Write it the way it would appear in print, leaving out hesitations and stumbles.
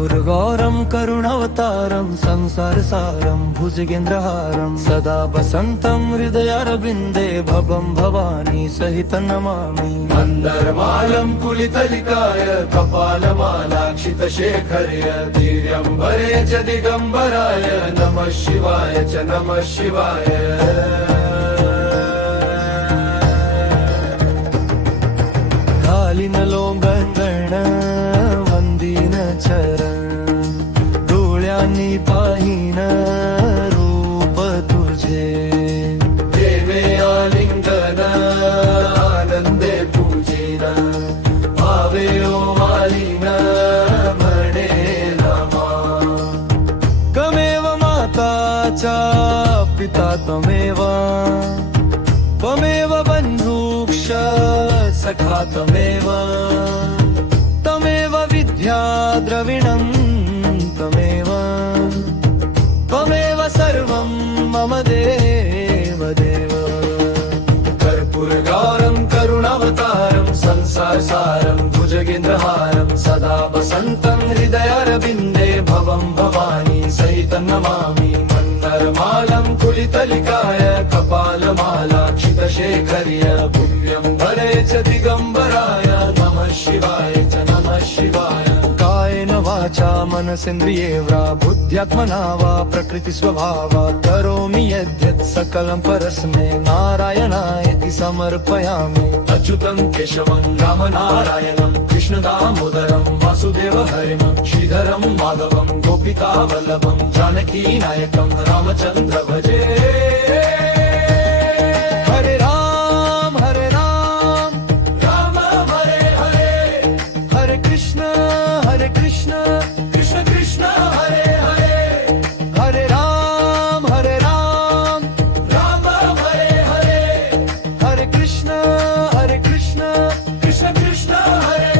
कर्पूरगौरं करुणावतारं संसारसारं भुजगेन्द्रहारं सदा वसन्तं हृदयारविन्दे भवं भवानी सहितं नमामि। मन्दरमालं कुलितलिकाय कपालमालाक्षितशेखर्य धीर्यम्बरे च दिगम्बराय नमः शिवाय च नमः शिवाय। घालीन लोंगण वंदीन चरण डोळ्यांनी पाहीन रूप तुझे देवे आलिंगन आनंदे पूजिन भावे ओ मालिन म्हणे नमा। कमेव माता च पिता त्वमेव त्वमेव बन्धुश्च सखा त्वमेव त्वमेव विद्या द्रविणं त्वमेव त्वमेव सर्वं मम देव देव। कर्पूरगौरं करुणावतारं संसारसारं भुजगेन्द्रहारं सदा वसन्तं हृदयारविन्दे भवं भवानी सहितं नमामि। मन्दरमालं कुलितलिकाय कपालमालाक्षितशेखर्य भुव्यम्बरे च दिगम्बराय नमः शिवाय च नमः शिवाय। कायेन वाचा मनसेन्द्रियेर्वा बुद्ध्यात्मना वा प्रकृतिस्वभावात् करोमि यद्यत् सकलं परस्मै नारायणायेति समर्पयामि। अच्युतं केशवं रामनारायणं कृष्णदामोदरं वासुदेवहरिं श्रीधरं माधवं गोपिकावल्लभं जानकीनायकं रामचन्द्र भजे। हरे राम राम हरे हरे हरे कृष्ण कृष्ण कृष्ण हरे हरे। हरे राम राम हरे हरे हरे कृष्ण कृष्ण कृष्ण हरे